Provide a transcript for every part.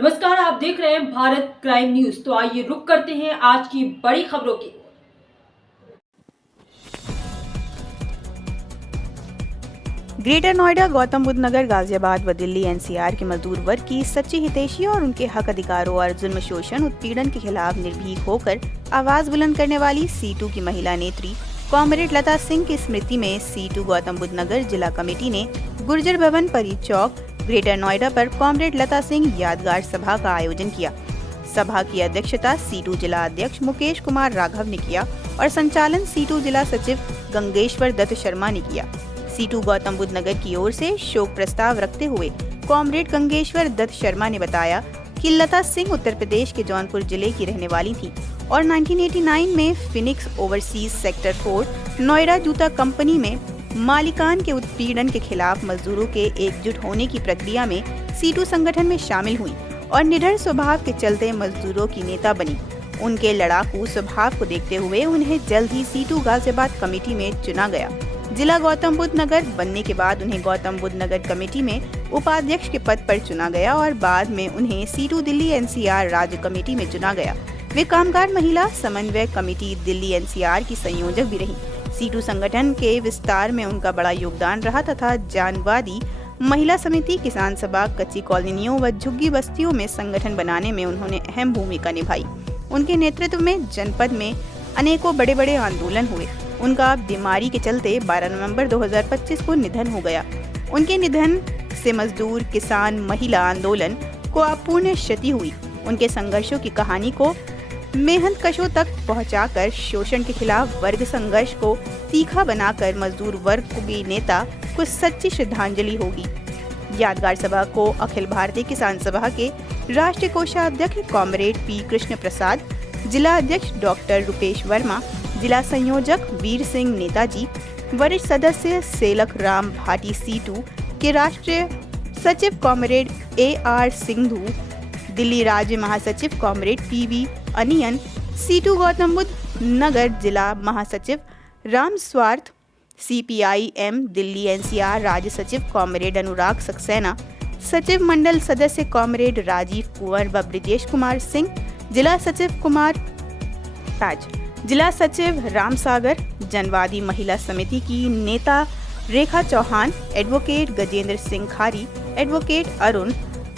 नमस्कार, आप देख रहे हैं भारत क्राइम न्यूज। तो आइए रुक करते हैं आज की बड़ी खबरों की। ग्रेटर नोएडा, गौतम बुद्ध नगर, गाजियाबाद व दिल्ली एनसीआर के मजदूर वर्ग की सच्ची हितैषी और उनके हक अधिकारों और जुल्म, शोषण, उत्पीड़न के खिलाफ निर्भीक होकर आवाज बुलंद करने वाली C2 की महिला नेत्री कॉमरेड लता सिंह की स्मृति में C2 गौतम बुद्ध नगर जिला कमेटी ने गुर्जर भवन, परी चौक, ग्रेटर नोएडा पर कॉमरेड लता सिंह यादगार सभा का आयोजन किया। सभा की अध्यक्षता C2 जिला अध्यक्ष मुकेश कुमार राघव ने किया और संचालन C2 जिला सचिव गंगेश्वर दत्त शर्मा ने किया। C2 गौतम बुद्ध नगर की ओर से शोक प्रस्ताव रखते हुए कॉमरेड गंगेश्वर दत्त शर्मा ने बताया कि लता सिंह उत्तर प्रदेश के जौनपुर जिले की रहने वाली थी और 1989 में फिनिक्स ओवरसीज सेक्टर 4 नोएडा जूता कंपनी में मालिकान के उत्पीड़न के खिलाफ मजदूरों के एकजुट होने की प्रक्रिया में C2 संगठन में शामिल हुई और निडर स्वभाव के चलते मजदूरों की नेता बनी। उनके लड़ाकू स्वभाव को देखते हुए उन्हें जल्द ही C2 गाजियाबाद कमेटी में चुना गया। जिला गौतम बुद्ध नगर बनने के बाद उन्हें गौतम बुद्ध नगर कमेटी में उपाध्यक्ष के पद पर चुना गया और बाद में उन्हें C2 दिल्ली एनसीआर राज्य कमेटी में चुना गया। वे कामगार महिला समन्वय कमेटी दिल्ली एनसीआर की संयोजक भी रही। C2 संगठन के विस्तार में उनका बड़ा योगदान रहा तथा जानवादी महिला समिति, किसान सभा, कच्ची कॉलोनियों व झुग्गी बस्तियों में संगठन बनाने में उन्होंने अहम भूमिका निभाई। उनके नेतृत्व में जनपद में अनेकों बड़े बड़े आंदोलन हुए। उनका बीमारी के चलते 12 नवंबर 2025 को निधन हो गया। उनके निधन से मजदूर, किसान, महिला आंदोलन को अपूर्ण क्षति हुई। उनके संघर्षों की कहानी को मेहनतकशों तक पहुंचाकर शोषण के खिलाफ वर्ग संघर्ष को तीखा बनाकर मजदूर वर्ग की नेता को सच्ची श्रद्धांजलि होगी। यादगार सभा को अखिल भारतीय किसान सभा के राष्ट्रीय कोषाध्यक्ष कॉमरेड P कृष्ण प्रसाद, जिला अध्यक्ष डॉक्टर रुपेश वर्मा, जिला संयोजक वीर सिंह नेताजी, वरिष्ठ सदस्य सेलख राम भाटी C2 के राष्ट्रीय सचिव कॉमरेड AR सिंधु, दिल्ली राज्य महासचिव comrade PV Aniyan, C2 Gautam Buddh Nagar जिला महासचिव राम स्वार्थ, CPIM दिल्ली NCR राज्य सचिव कॉमरेड अनुराग सक्सेना, सचिव मंडल सदस्य कॉमरेड राजीव कुंवर व ब्रिजेश कुमार सिंह, जिला सचिव कुमार ताज, जिला सचिव राम सागर, जनवादी महिला समिति की नेता रेखा चौहान, एडवोकेट गजेंद्र सिंह खारी, एडवोकेट अरुण,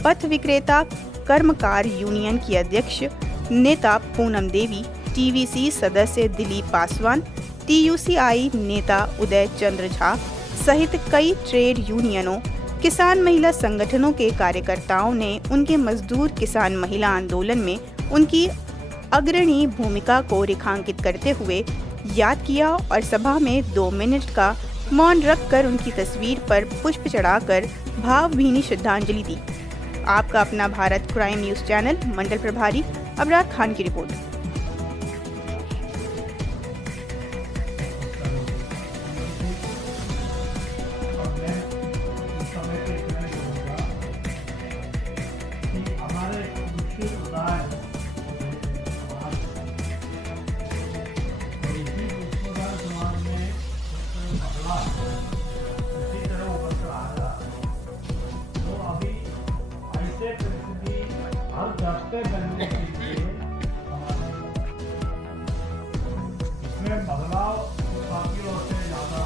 पथ विक्रेता कर्मकार यूनियन की अध्यक्ष नेता पूनम देवी, TVC सदस्य दिलीप पासवान, TUCI नेता उदय चंद्र झा सहित कई ट्रेड यूनियनों, किसान महिला संगठनों के कार्यकर्ताओं ने उनके मजदूर किसान महिला आंदोलन में उनकी अग्रणी भूमिका को रेखांकित करते हुए याद किया और सभा में 2 मिनट का मौन रखकर उनकी तस्वीर पर पुष्प चढ़ाकर भावभीनी श्रद्धांजलि दी। आपका अपना भारत क्राइम न्यूज चैनल मंडल प्रभारी अबरार खान की रिपोर्ट। बनने के लिए इसमें बदलाव काफी और से ज्यादा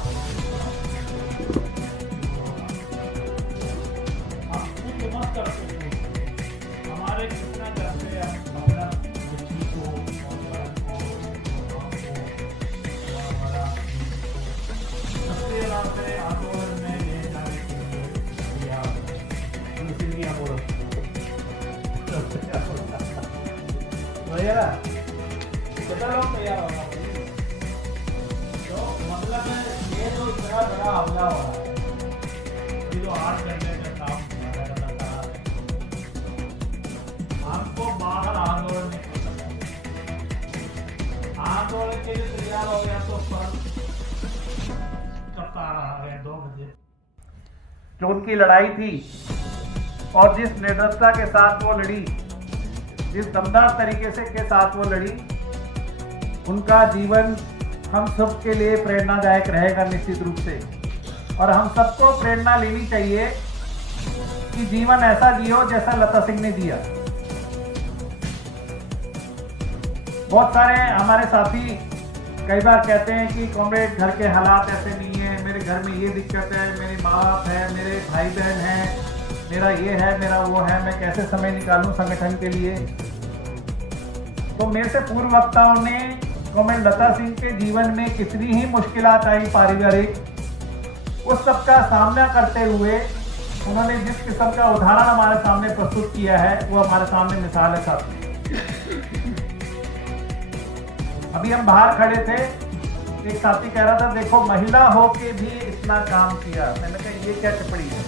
हम खुद मत कर सकते हमारे कितना करते हैं महिला बच्ची को सबसे ज्यादा आंदोलन में ले जाने के लिए इसीलिए बोलो कितना लोग तैयार होगा तो मतलब ये जो इतना बड़ा हमला हो रहा है, ये जो 8 घंटे का काम लगातार हमको बाहर आंदोलन नहीं कर सकता। आंदोलन के लिए तैयार हो गया तो कब आ रहा है 2 बजे जो उनकी लड़ाई थी और जिस निर्दयता के साथ वो लड़ी, जिस दमदार तरीके से के साथ वो लड़ी, उनका जीवन हम सब के लिए प्रेरणादायक रहेगा निश्चित रूप से। और हम सबको प्रेरणा लेनी चाहिए कि जीवन ऐसा जियो जैसा लता सिंह ने जिया। बहुत सारे हमारे साथी कई बार कहते हैं कि कॉमरेड घर के हालात ऐसे नहीं है, मेरे घर में ये दिक्कत है, मेरे माँ बाप है, मेरे भाई बहन हैं, मेरा ये है, मेरा वो है, मैं कैसे समय निकालूं संगठन के लिए। तो मेरे से पूर्व वक्ताओं ने कॉमरेड लता सिंह के जीवन में कितनी ही मुश्किलात आई पारिवारिक, उस सब का सामना करते हुए उन्होंने जिस किस्म का उदाहरण हमारे सामने प्रस्तुत किया है वो हमारे सामने मिसाल है साथी। अभी हम बाहर खड़े थे, एक साथी कह रहा था देखो महिला हो के भी इतना काम किया। मैंने कहा ये क्या टिप्पणी है।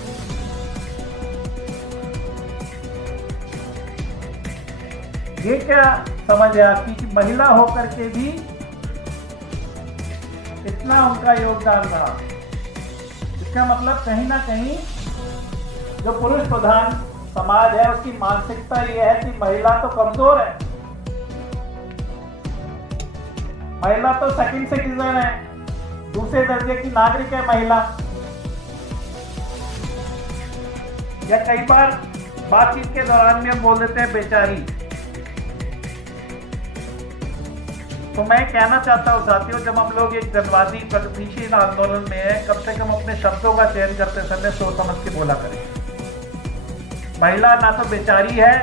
ये क्या समझ है आपकी कि महिला होकर के भी इतना उनका योगदान रहा। इसका मतलब कहीं ना कहीं जो पुरुष प्रधान समाज है उसकी मानसिकता ये है कि महिला तो कमजोर है, महिला तो सेकंड सिटीजन है, दूसरे दर्जे की नागरिक है महिला। या कई बार बातचीत के दौरान भी हम बोल देते हैं बेचारी। तो मैं कहना चाहता हूं साथियों, जब हम लोग एक जनवादी प्रगतिशील आंदोलन में है, कम से कम अपने शब्दों का चयन करते समय सोच समझ के बोला करें। महिला ना तो बेचारी है,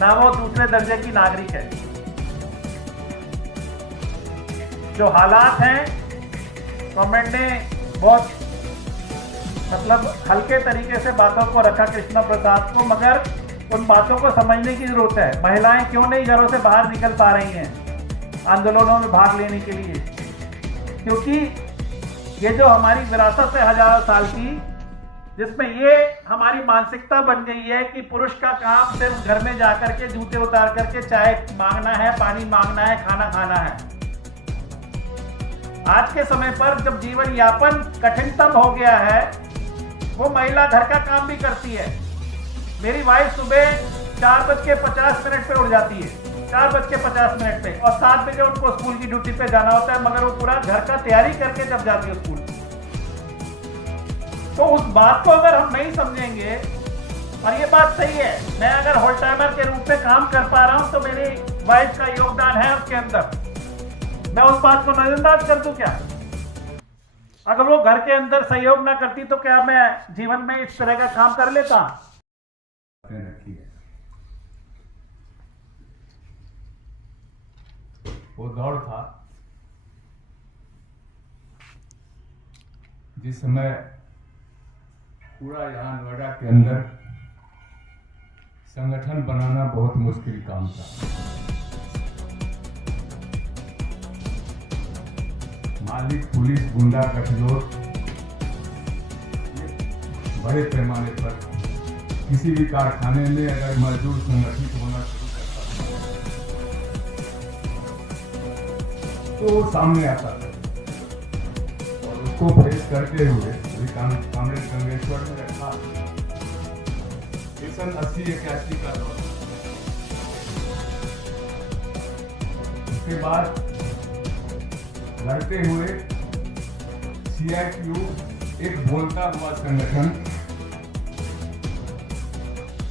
ना वो दूसरे दर्जे की नागरिक है। जो हालात हैं, कॉमरेड ने बहुत मतलब हल्के तरीके से बातों को रखा कृष्णा प्रसाद को, मगर उन बातों को समझने की जरूरत है। महिलाएं क्यों नहीं घरों से बाहर निकल पा रही हैं आंदोलनों में भाग लेने के लिए? क्योंकि ये जो हमारी विरासत है हजारों साल की, जिसमें ये हमारी मानसिकता बन गई है कि पुरुष का काम सिर्फ घर में जाकर के जूते उतार करके चाय मांगना है, पानी मांगना है, खाना खाना है। आज के समय पर जब जीवन यापन कठिनतम हो गया है, वो महिला घर का काम भी करती है। मेरी वाइफ सुबह 4:50 पे उठ जाती है, 4:50 पे, और 7 बजे उनको स्कूल की ड्यूटी पे जाना होता है, मगर वो पूरा घर का तैयारी करके जब जाती है स्कूल। तो उस बात को अगर हम नहीं समझेंगे, और ये बात सही है, मैं अगर होल टाइमर के रूप में काम कर पा रहा हूं तो मेरी वाइफ का योगदान है उसके अंदर, मैं उस बात को नजरअंदाज कर दूं क्या? अगर वो घर के अंदर सहयोग ना करती तो क्या मैं जीवन में इस तरह का काम कर लेता? वो दौड़ था जिस समय पूरा यहाँ नोएडा के अंदर संगठन बनाना बहुत मुश्किल काम था। मालिक, पुलिस, गुंडा गठजोड़ बड़े पैमाने पर किसी भी कारखाने में अगर मजदूर संगठित होना शुरू करता तो वो सामने आता था, और उसको फेस करते हुए कांग्रेस गंगेश्वर में रखा 80-81 का दौर। उसके बाद लड़ते हुए CITU एक बोलता हुआ संगठन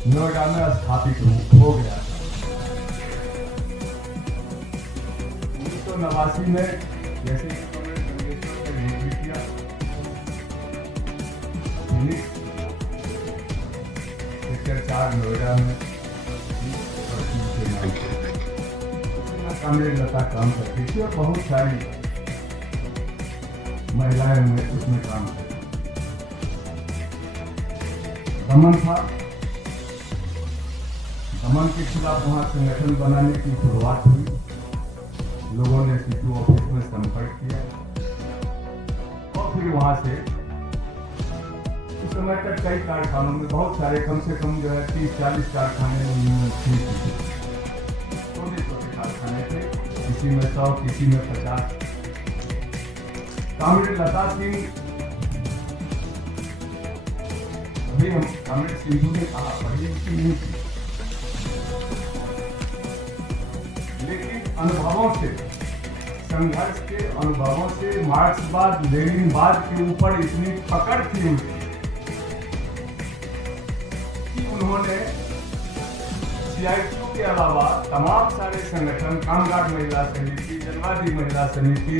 नोएडा में स्थापित हो गया। 1989 में जैसे सेक्टर 4 नोएडा में कांग्रेस लता काम करती थी और बहुत सारी महिलाएं उसमें काम करती। दमन था, दमन के खिलाफ वहां संगठन बनाने की शुरुआत हुई। लोगों ने CTO ऑफिस में संपर्क किया और फिर वहां से उस समय तक कई कारखानों में बहुत सारे, कम से कम जो है 30-40 कारखाने छोटे छोटे कारखाने थे, किसी में 100, किसी में 50। कांग्रेस लता सिंह, अभी हम कांग्रेस सिंधु ने कहा पढ़ी लिखी नहीं थी, लेकिन अनुभवों से, संघर्ष के अनुभवों से, मार्क्सवाद लेनिनवाद के ऊपर इतनी पकड़ थी उनकी कि उन्होंने CITU के अलावा तमाम सारे संगठन, कामगार महिला समिति, जनवादी महिला समिति,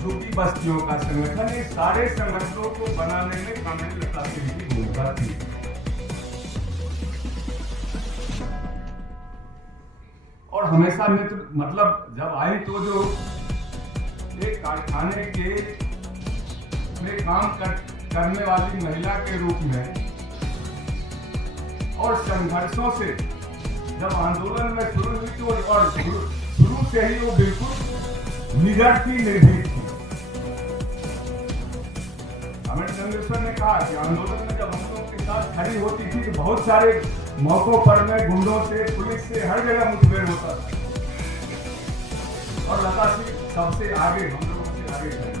झुग्गी बस्तियों का संगठन, ये सारे संगठनों को बनाने में कामिनी लता सिंह की भूमिका थी। और हमेशा मतलब जब आई तो जो एक कारखाने के में काम करने वाली महिला के रूप में और संघर्षों से जब आंदोलन में शुरू हुई तो और शुरू से ही वो बिल्कुल निडर थी, निर्भीक थी। अमित चंद्रेश्वर ने कहा कि आंदोलन में जब हम लोग के साथ खड़ी होती थी तो बहुत सारे मौकों पर में गुंडों से, पुलिस से, हर जगह मुठभेड़ होता था और लता सिंह सबसे आगे, हम लोगों से आगे खड़ी।